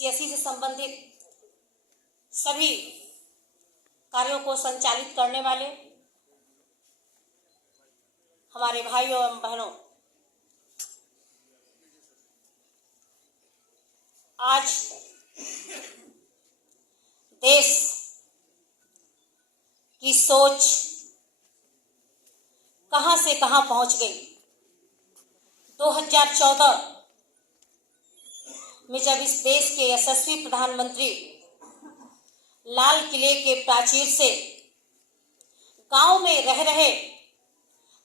CSC से संबंधित सभी कार्यों को संचालित करने वाले हमारे भाइयों एवं बहनों, आज देश की सोच कहां से कहां पहुंच गई। 2014 में जब इस देश के यशस्वी प्रधानमंत्री लाल किले के प्राचीर से गांव में रह रहे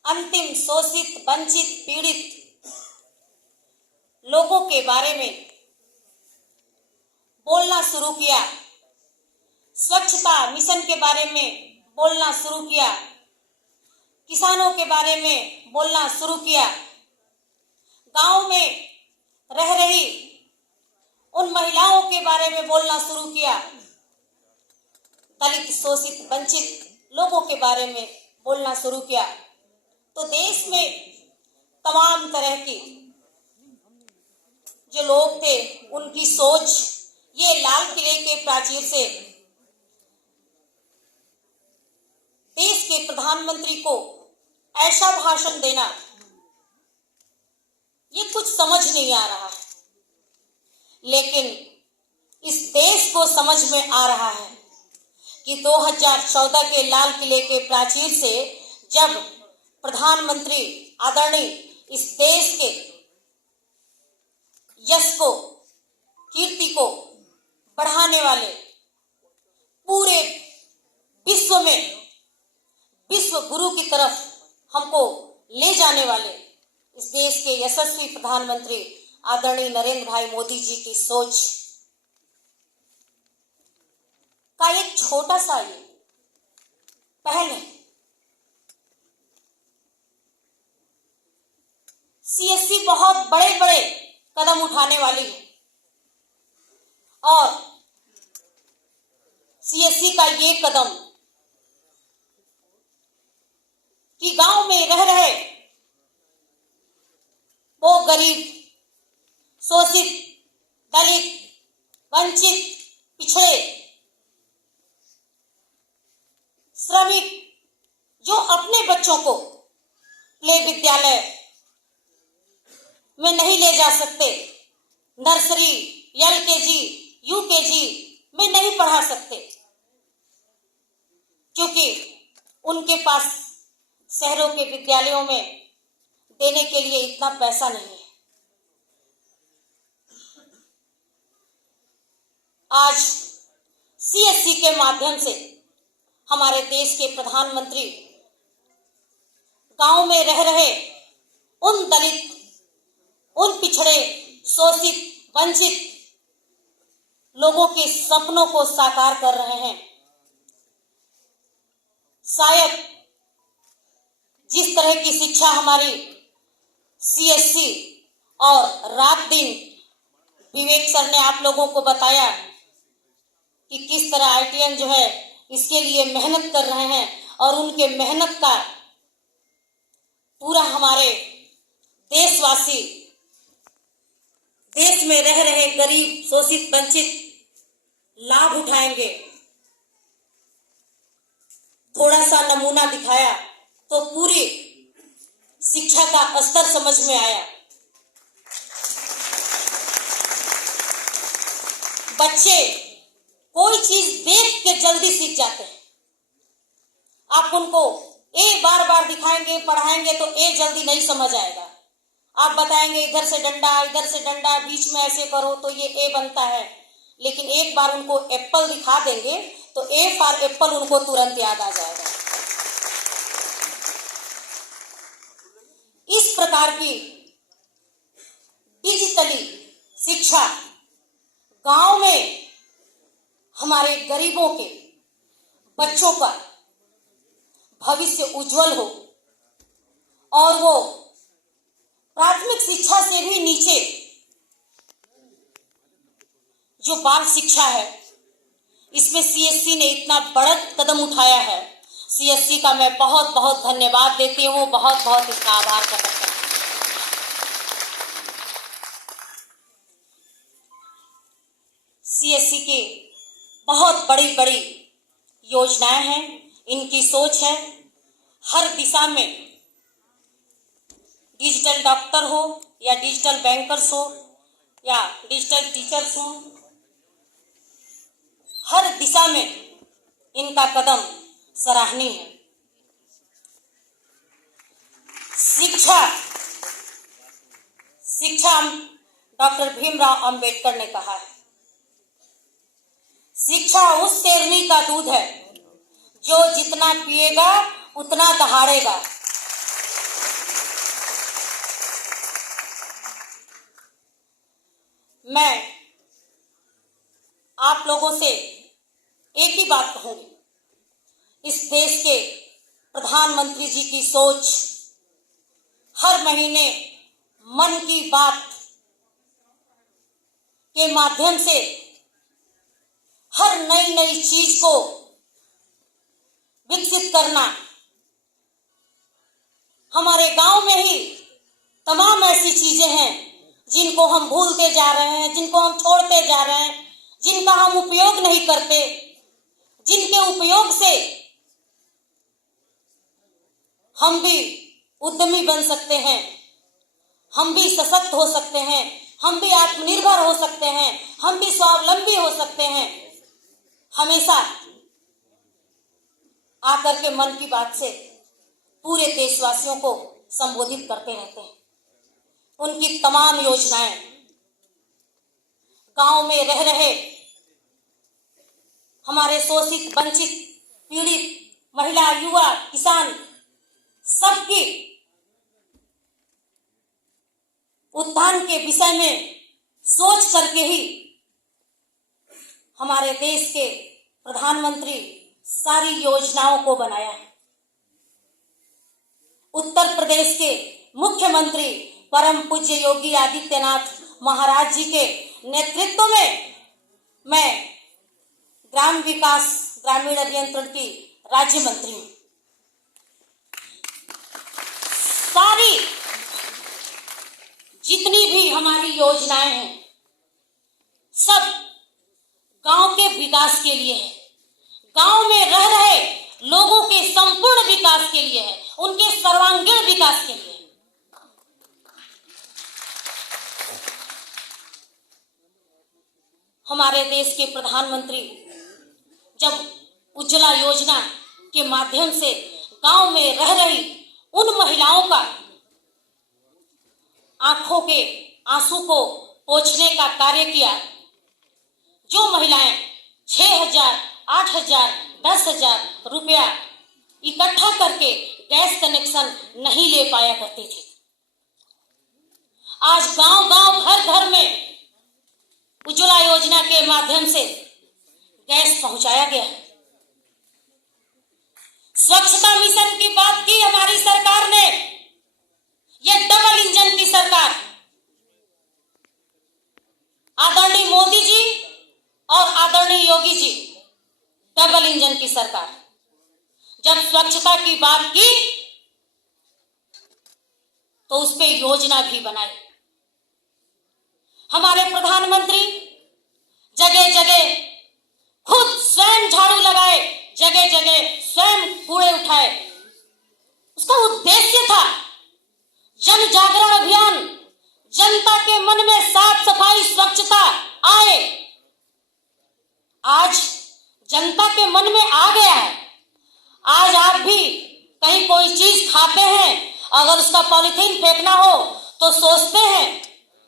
अंतिम शोषित, वंचित, पीड़ित लोगों के बारे में बोलना शुरू किया, स्वच्छता मिशन के बारे में बोलना शुरू किया, किसानों के बारे में बोलना शुरू किया, गांव में रह रही उन महिलाओं के बारे में बोलना शुरू किया, दलित, शोषित, वंचित लोगों के बारे में बोलना शुरू किया, तो देश में तमाम तरह की जो लोग थे उनकी सोच ये लाल किले के प्राचीर से देश के प्रधानमंत्री को ऐसा भाषण देना, ये कुछ समझ नहीं आ रहा है। लेकिन इस देश को समझ में आ रहा है कि 2014 के लाल किले के प्राचीर से जब प्रधानमंत्री आदरणीय इस देश के यश को, कीर्ति को बढ़ाने वाले, पूरे विश्व में विश्व गुरु की तरफ हमको ले जाने वाले इस देश के यशस्वी प्रधानमंत्री आदरणीय नरेंद्र भाई मोदी जी की सोच का एक छोटा सा ये पहल है। सीएससी बहुत बड़े बड़े कदम उठाने वाली है और सीएससी का ये कदम कि गांव में रह रहे वो गरीब, शोषित, दलित, वंचित, पिछड़े, श्रमिक जो अपने बच्चों को प्ले विद्यालय में नहीं ले जा सकते, नर्सरी, एलकेजी, यूकेजी में नहीं पढ़ा सकते, क्योंकि उनके पास शहरों के विद्यालयों में देने के लिए इतना पैसा नहीं है। आज सीएससी के माध्यम से हमारे देश के प्रधानमंत्री गांव में रह रहे उन दलित, उन पिछड़े, शोषित, वंचित लोगों के सपनों को साकार कर रहे हैं। शायद जिस तरह की शिक्षा हमारी सीएससी और रात दिन विवेक सर ने आप लोगों को बताया कि किस तरह आईटीएन जो है इसके लिए मेहनत कर रहे हैं और उनके मेहनत का पूरा हमारे देशवासी, देश में रह रहे गरीब, शोषित, वंचित लाभ उठाएंगे। थोड़ा सा नमूना दिखाया तो पूरी शिक्षा का स्तर समझ में आया। बच्चे कोई चीज देख के जल्दी सीख जाते हैं। आप उनको ए बार बार दिखाएंगे, पढ़ाएंगे तो ए जल्दी नहीं समझ आएगा। आप बताएंगे इधर से डंडा, इधर से डंडा, बीच में ऐसे करो तो ये ए बनता है। लेकिन एक बार उनको एप्पल दिखा देंगे तो ए फॉर एप्पल उनको तुरंत याद आ जाएगा। इस प्रकार की डिजिटली शिक्षा गांव में हमारे गरीबों के बच्चों का भविष्य उज्जवल हो और वो प्राथमिक शिक्षा से भी नीचे जो बाल शिक्षा है, इसमें सीएससी ने इतना बड़ा कदम उठाया है। सीएससी का मैं बहुत बहुत धन्यवाद देती हूँ, बहुत बहुत इसका आभार प्रकट करती हूँ। सीएससी की बहुत बड़ी बड़ी योजनाएं हैं, इनकी सोच है हर दिशा में डिजिटल डॉक्टर हो या डिजिटल बैंकर्स हो या डिजिटल टीचर्स हो, हर दिशा में इनका कदम सराहनीय है। शिक्षा डॉक्टर भीमराव अंबेडकर ने कहा है, शिक्षा उस शेरनी का दूध है जो जितना पिएगा उतना दहाड़ेगा। मैं आप लोगों से एक ही बात कहूंगी, इस देश के प्रधानमंत्री जी की सोच हर महीने मन की बात के माध्यम से हर नई नई चीज को विकसित करना, हमारे गांव में ही तमाम ऐसी चीजें हैं जिनको हम भूलते जा रहे हैं, जिनको हम छोड़ते जा रहे हैं, जिनका हम उपयोग नहीं करते, जिनके उपयोग से हम भी उद्यमी बन सकते हैं, हम भी सशक्त हो सकते हैं, हम भी आत्मनिर्भर हो सकते हैं, हम भी स्वावलंबी हो सकते हैं। हमेशा आकर के मन की बात से पूरे देशवासियों को संबोधित करते रहते हैं। उनकी तमाम योजनाएं गांव में रह रहे हमारे शोषित, वंचित, पीड़ित महिला, युवा, किसान सबकी उत्थान के विषय में सोच करके ही हमारे देश के प्रधानमंत्री सारी योजनाओं को बनाया है। उत्तर प्रदेश के मुख्यमंत्री परम पूज्य योगी आदित्यनाथ महाराज जी के नेतृत्व में मैं ग्राम विकास ग्रामीण अभियंत्रण की राज्य मंत्री हूं। सारी जितनी भी हमारी योजनाएं हैं सब गांव के विकास के लिए है, गांव में रह रहे लोगों के संपूर्ण विकास के लिए है, उनके सर्वांगीण विकास के लिए है। हमारे देश के प्रधानमंत्री जब उज्ज्वला योजना के माध्यम से गांव में रह रही उन महिलाओं का आंखों के आंसू को पोंछने का कार्य किया, जो महिलाएं 6,000, 8,000, 10,000 रुपया इकट्ठा करके गैस कनेक्शन नहीं ले पाया करती थी, आज गांव-गांव, घर-घर में उज्ज्वला योजना के माध्यम से गैस पहुंचाया गया। स्वच्छता मिशन की बात की हमारी सरकार ने, यह डबल इंजन की सरकार, आदरणीय मोदी जी और आदरणीय योगी जी, डबल इंजन की सरकार जब स्वच्छता की बात की तो उस पे योजना भी बनाई। हमारे प्रधानमंत्री जगह जगह खुद स्वयं झाड़ू लगाए, जगह जगह स्वयं कूड़े उठाए। उसका उद्देश्य था जन जागरण अभियान, जनता के मन में साफ सफाई, स्वच्छता आए। आज जनता के मन में आ गया है। आज आप भी कहीं कोई चीज खाते हैं, अगर उसका पॉलिथीन फेंकना हो तो सोचते हैं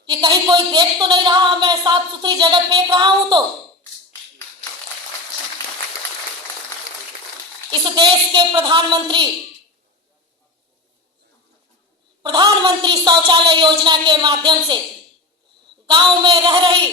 कि कहीं कोई देख तो नहीं रहा, मैं साफ सुथरी जगह फेंक रहा हूं। तो इस देश के प्रधानमंत्री शौचालय योजना के माध्यम से गांव में रह रही